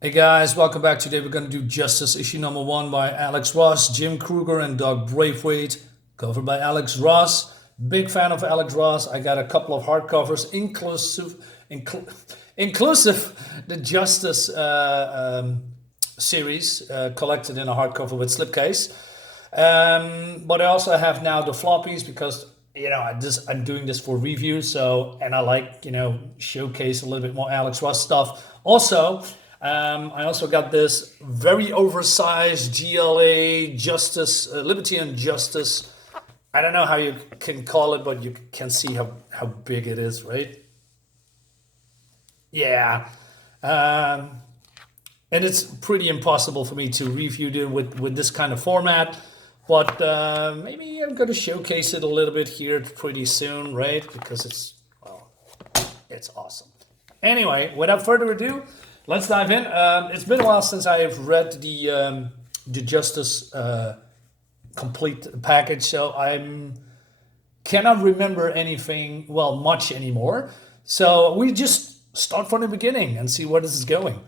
Hey guys, welcome back. Today we're going to do Justice issue number 1 by Alex Ross, Jim Krueger, and Doug Braithwaite, covered by Alex Ross. Big fan of Alex Ross. I got a couple of hardcovers, inclusive the Justice series, collected in a hardcover with slipcase. But I also have now the floppies because I'm doing this for review, so and I like showcase a little bit more Alex Ross stuff. Also, I also got this very oversized GLA Justice, Liberty and Justice. I don't know how you can call it, but you can see how big it is, right? Yeah. Um, and it's pretty impossible for me to review it with this kind of format. But maybe I'm going to showcase it a little bit here pretty soon, right? Because it's awesome. Anyway, without further ado, let's dive in. It's been a while since I have read the Justice complete package, so I cannot remember anything much anymore. So we just start from the beginning and see where this is going.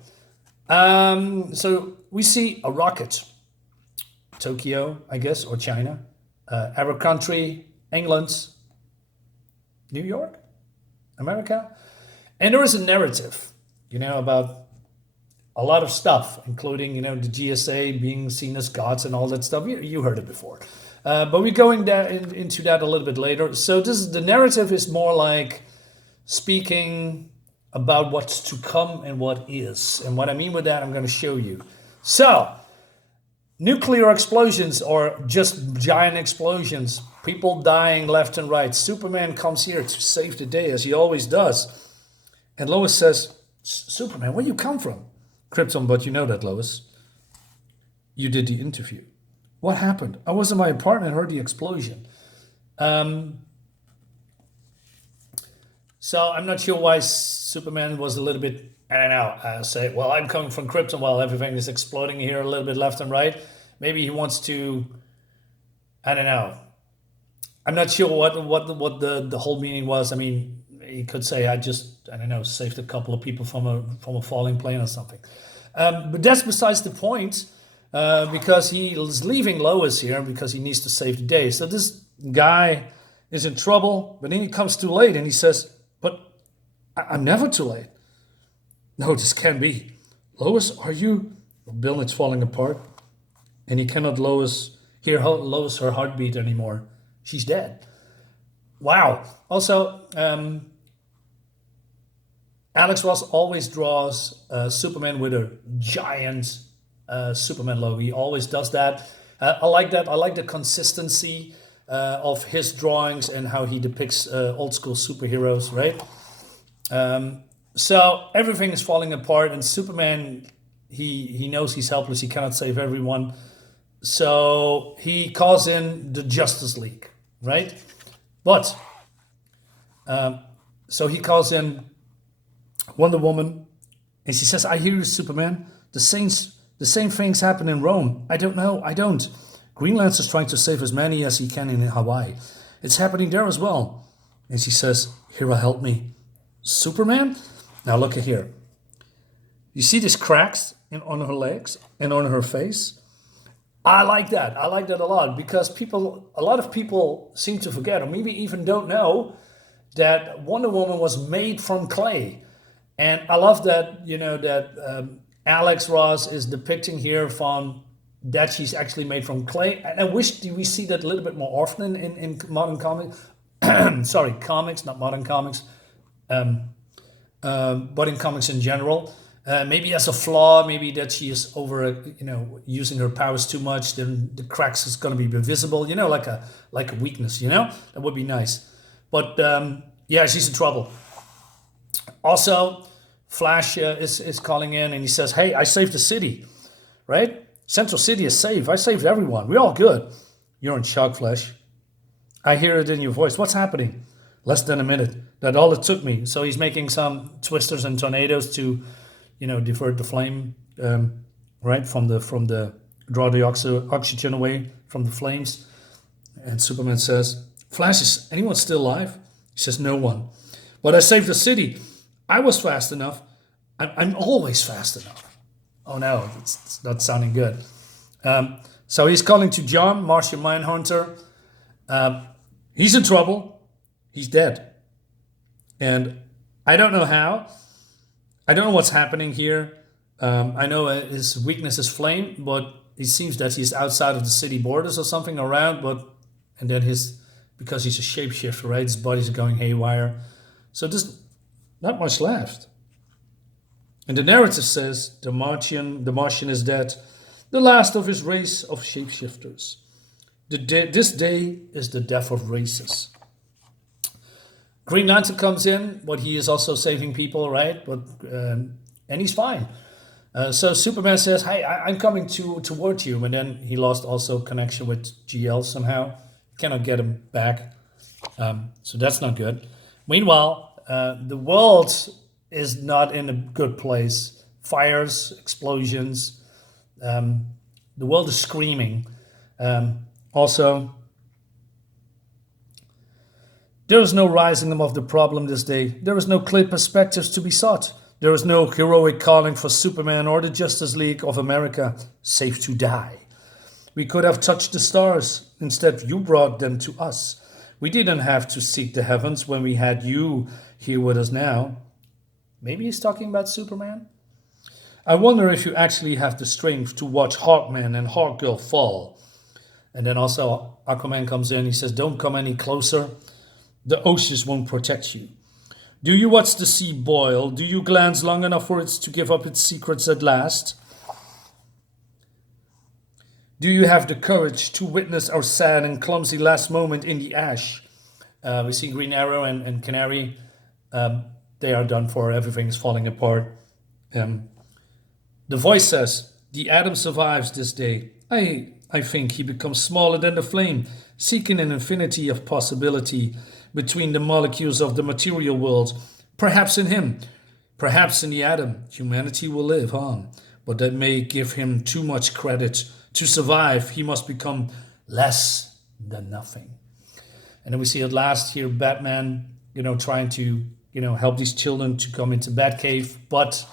So we see a rocket, Tokyo, I guess, or China, Arab country, England, New York, America, and there is a narrative, about a lot of stuff, including the GSA being seen as gods and all that stuff. You heard it before, but we're going into that a little bit later. So the narrative is more like speaking about what's to come and what is, and what I mean with that, I'm going to show you. So nuclear explosions or just giant explosions, people dying left and right. Superman comes here to save the day as he always does, and Lois says, "Superman, where you come from?" Krypton, but you know that, Lois. You did the interview. What happened? I was in my apartment and heard the explosion. Um, so I'm not sure why Superman was a little bit, I don't know, say, well, I'm coming from Krypton while everything is exploding here a little bit left and right. Maybe he wants to, I don't know. I'm not sure what the whole meaning was. I mean, he could say, I don't know, saved a couple of people from a falling plane or something. But that's besides the point, because he is leaving Lois here because he needs to save the day. So this guy is in trouble, but then he comes too late and he says, "But I'm never too late." No, this can't be. Lois, are you? The building's falling apart, and he cannot hear Lois her heartbeat anymore. She's dead. Wow. Also, Alex Ross always draws Superman with a giant Superman logo. He always does that. I like that. I like the consistency of his drawings and how he depicts old school superheroes, right? So everything is falling apart, and Superman, he knows he's helpless. He cannot save everyone. So he calls in the Justice League, right? But so he calls in Wonder Woman, and she says, "I hear you, Superman. The same things happen in Rome. I don't know. I don't. Green Lantern's trying to save as many as he can in Hawaii. It's happening there as well." And she says, "Hira, help me." Superman? Now look at here. You see these cracks on her legs and on her face? I like that. I like that a lot because a lot of people seem to forget, or maybe even don't know, that Wonder Woman was made from clay. And I love that, Alex Ross is depicting here from that she's actually made from clay. And I wish we see that a little bit more often in modern comics. Sorry, comics, not modern comics, but in comics in general. Maybe as a flaw, maybe that she is using her powers too much, then the cracks is going to be visible, like a weakness, that would be nice. But yeah, she's in trouble. Also, Flash is calling in and he says, "Hey, I saved the city, right? Central City is safe. I saved everyone. We're all good." You're in shock, Flash. I hear it in your voice. What's happening? Less than a minute. That's all it took me. So he's making some twisters and tornadoes to, divert the flame, right, from the draw the oxygen away from the flames. And Superman says, "Flash, is anyone still alive?" He says, "No one. But I saved the city. I was fast enough. I'm always fast enough." Oh no, it's not sounding good. So he's calling to John, Martian Mindhunter. He's in trouble. He's dead. And I don't know how. I don't know what's happening here. I know his weakness is flame, but it seems that he's outside of the city borders or something around. And then because he's a shapeshifter, right? His body's going haywire. So there's not much left. And the narrative says the Martian is dead, the last of his race of shapeshifters. This day is the death of races. Green Lantern comes in, but he is also saving people, right? And he's fine. So Superman says, "Hey, I'm coming toward you," and then he lost also connection with GL somehow. Cannot get him back, so that's not good. Meanwhile, the world is not in a good place. Fires, explosions. The world is screaming. Also, there is no rising above the problem this day. There is no clear perspectives to be sought. There is no heroic calling for Superman or the Justice League of America, safe to die. We could have touched the stars. Instead, you brought them to us. We didn't have to seek the heavens when we had you here with us now. Maybe he's talking about Superman? I wonder if you actually have the strength to watch Hawkman and Hawkgirl fall. And then also Aquaman comes in. He says, "Don't come any closer. The oceans won't protect you. Do you watch the sea boil? Do you glance long enough for it to give up its secrets at last? Do you have the courage to witness our sad and clumsy last moment in the ash?" We see Green Arrow and Canary. They are done for. Everything is falling apart. The voice says, "The atom survives this day. I think he becomes smaller than the flame, seeking an infinity of possibility between the molecules of the material world. Perhaps in him, perhaps in the atom, humanity will live on. But that may give him too much credit. To survive, he must become less than nothing." And then we see at last here Batman, trying to, help these children to come into Batcave, but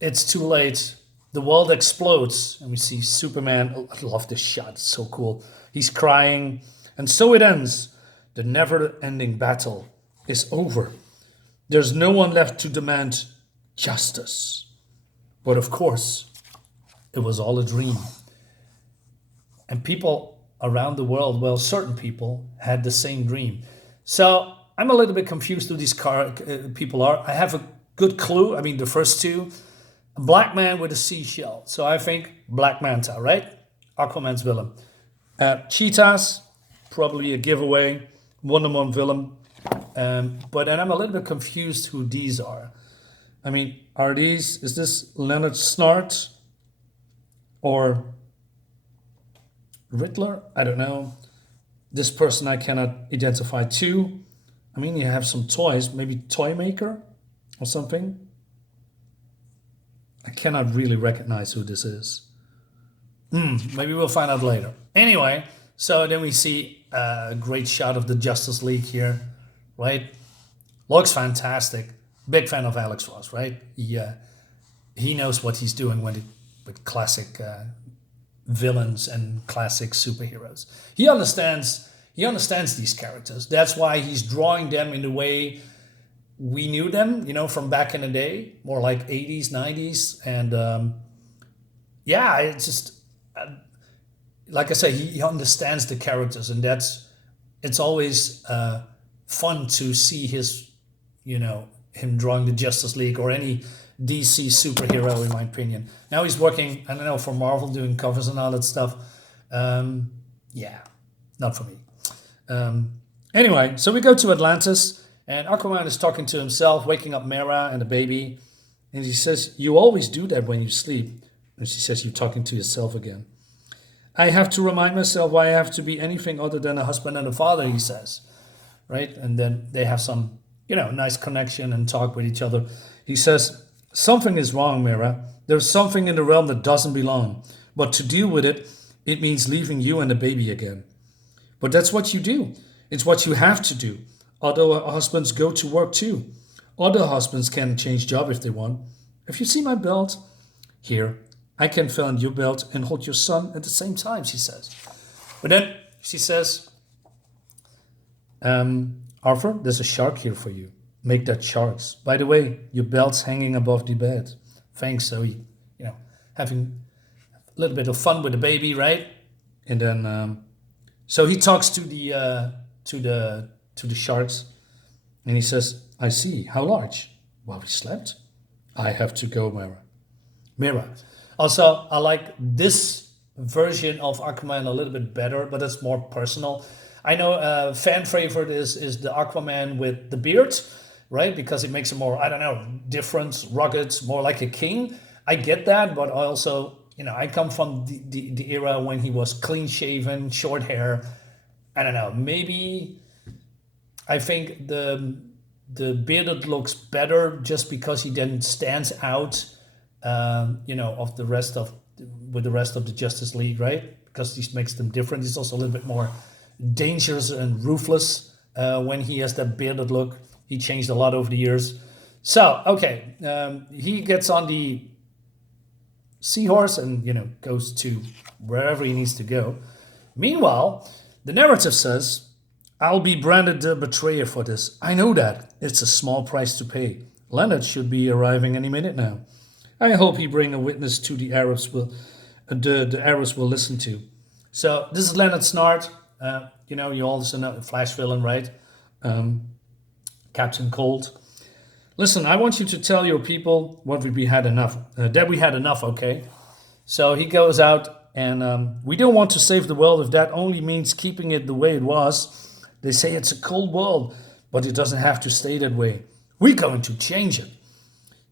it's too late. The world explodes, and we see Superman. Oh, I love this shot, it's so cool. He's crying, and so it ends. The never-ending battle is over. There's no one left to demand justice. But of course, it was all a dream. And people around the world, well, certain people had the same dream. So I'm a little bit confused who these people are. I have a good clue. I mean, the first two, a black man with a seashell. So I think Black Manta, right? Aquaman's villain. Cheetahs, probably a giveaway. Wonder Woman villain. But then I'm a little bit confused who these are. I mean, is this Leonard Snart or Riddler? I don't know. This person I cannot identify too. I mean, you have some toys, maybe Toy Maker or something. I cannot really recognize who this is. Maybe we'll find out later. Anyway, so then we see a great shot of the Justice League here, right? Looks fantastic. Big fan of Alex Ross, right? He knows what he's doing with classic villains and classic superheroes. He understands these characters. That's why he's drawing them in the way we knew them, from back in the day, more like 80s, 90s. And it's just, like I say, he understands the characters, and it's always fun to see him drawing the Justice League or any DC superhero, in my opinion. Now he's working, I don't know, for Marvel, doing covers and all that stuff. Not for me. Anyway, so we go to Atlantis, and Aquaman is talking to himself, waking up Mera and the baby. And he says, "You always do that when you sleep." And she says, "You're talking to yourself again." "I have to remind myself why I have to be anything other than a husband and a father," he says. Right? And then they have some, nice connection and talk with each other. He says, "Something is wrong, Mera. There's something in the realm that doesn't belong. But to deal with it, it means leaving you and the baby again. But that's what you do. It's what you have to do. Other husbands go to work too. Other husbands can change job if they want. Have you seen my belt? Here, I can fill your belt and hold your son at the same time, she says. But then she says, Arthur, there's a shark here for you. Make that sharks. By the way, your belt's hanging above the bed. Thanks, Zoe. Having a little bit of fun with the baby, right? And then, so he talks to the sharks, and he says, I see. How large? While we slept? I have to go, Mira. Also, I like this version of Aquaman a little bit better, but it's more personal. I know fan favorite is the Aquaman with the beard, right? Because it makes him more, I don't know, different, rugged, more like a king. I get that, but also, I come from the era when he was clean shaven, short hair. I don't know, maybe I think the bearded looks better just because he then stands out, of the rest of the Justice League, right? Because this makes them different. He's also a little bit more dangerous and ruthless when he has that bearded look. He changed a lot over the years. So, okay, he gets on the seahorse and, goes to wherever he needs to go. Meanwhile, the narrative says, I'll be branded the betrayer for this. I know that. It's a small price to pay. Leonard should be arriving any minute now. I hope he bring a witness to the Arabs the Arabs will listen to. So this is Leonard Snart. You also know Flash villain, right? Captain Cold. Listen, I want you to tell your people that we had enough, okay? So he goes out and we don't want to save the world if that only means keeping it the way it was. They say it's a cold world, but it doesn't have to stay that way. We're going to change it.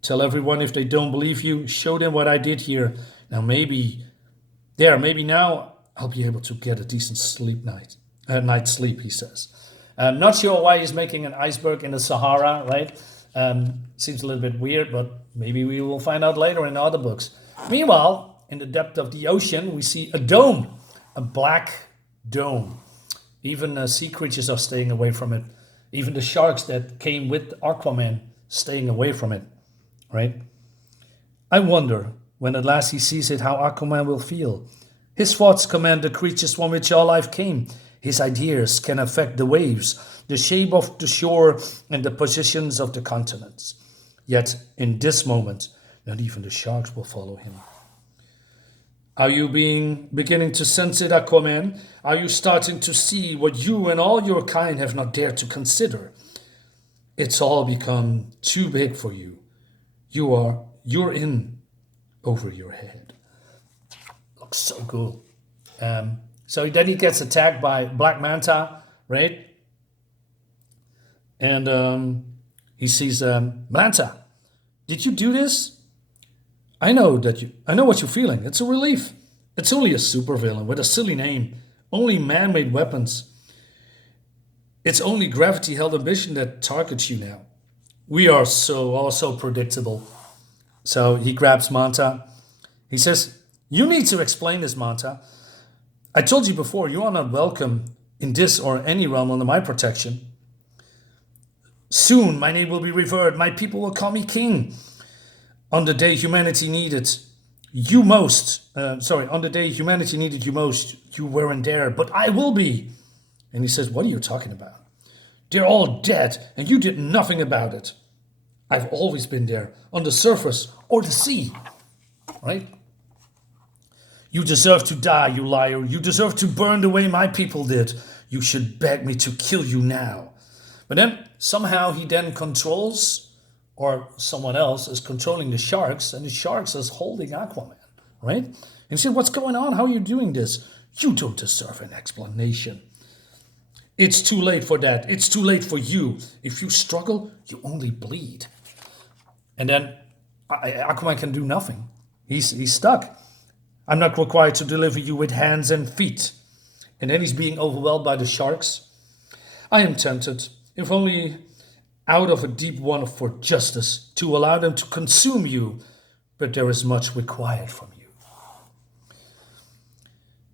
Tell everyone if they don't believe you, show them what I did here. Now maybe now I'll be able to get a decent night's sleep, he says. Not sure why he's making an iceberg in the Sahara, right? Seems a little bit weird, but maybe we will find out later in other books. Meanwhile, in the depth of the ocean, we see a dome, a black dome. Even sea creatures are staying away from it. Even the sharks that came with Aquaman staying away from it, right? I wonder, when at last he sees it, how Aquaman will feel. His thoughts command the creatures from which all life came. His ideas can affect the waves, the shape of the shore, and the positions of the continents. Yet, in this moment, not even the sharks will follow him. Are you beginning to sense it, Aquaman? Are you starting to see what you and all your kind have not dared to consider? It's all become too big for you. You're in over your head. Looks so cool. So then he gets attacked by Black Manta, right? And he sees Manta. Did you do this? I know what you're feeling. It's a relief. It's only a supervillain with a silly name. Only man-made weapons. It's only gravity-held ambition that targets you now. We are all so predictable. So he grabs Manta. He says, you need to explain this, Manta. I told you before, you are not welcome in this or any realm under my protection. Soon my name will be revered. My people will call me king. On the day humanity needed you most, on the day humanity needed you most, you weren't there, but I will be. And he says, what are you talking about? They're all dead, and you did nothing about it. I've always been there, on the surface or the sea, right? You deserve to die, you liar. You deserve to burn the way my people did. You should beg me to kill you now. But then somehow he then controls, or someone else is controlling the sharks, and the sharks is holding Aquaman, right? And he said, what's going on? How are you doing this? You don't deserve an explanation. It's too late for that. It's too late for you. If you struggle, you only bleed. And then Aquaman can do nothing. He's stuck. I'm not required to deliver you with hands and feet. And then he's being overwhelmed by the sharks. I am tempted, if only out of a deep want for justice, to allow them to consume you, but there is much required from you.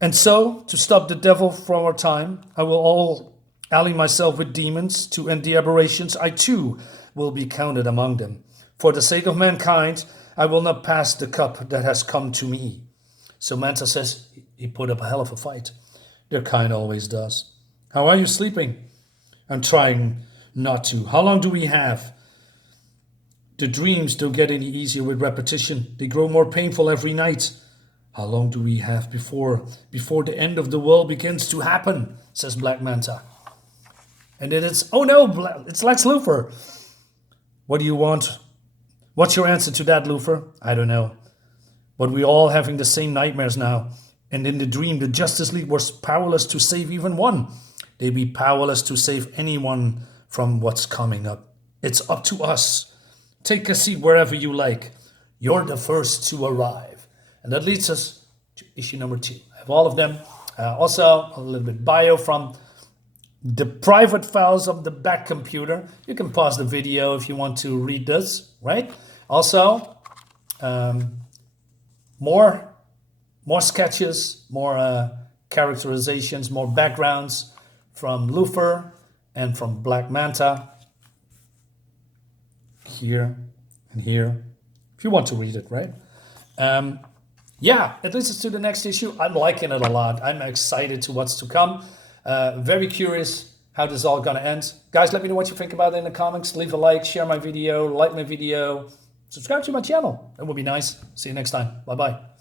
And so, to stop the devil from our time, I will all ally myself with demons to end the aberrations. I too will be counted among them. For the sake of mankind, I will not pass the cup that has come to me. So Manta says he put up a hell of a fight. Their kind always does. How are you sleeping? I'm trying not to. How long do we have? The dreams don't get any easier with repetition. They grow more painful every night. How long do we have before the end of the world begins to happen? Says Black Manta. And then it's, oh no, it's Lex Luthor. What do you want? What's your answer to that, Luthor? I don't know. But we're all having the same nightmares now. And in the dream, the Justice League was powerless to save even one. They'd be powerless to save anyone from what's coming up. It's up to us. Take a seat wherever you like. You're the first to arrive. And that leads us to issue number 2. I have all of them. Also, a little bit bio from the private files of the back computer. You can pause the video if you want to read this, right? Also, more sketches, more characterizations, more backgrounds from Luthor and from Black Manta. Here and here, if you want to read it, right? Yeah, it leads us to the next issue. I'm liking it a lot. I'm excited to what's to come. Very curious how this is all going to end. Guys, let me know what you think about it in the comments. Leave a like, share my video, like my video, subscribe to my channel. That would be nice. See you next time. Bye-bye.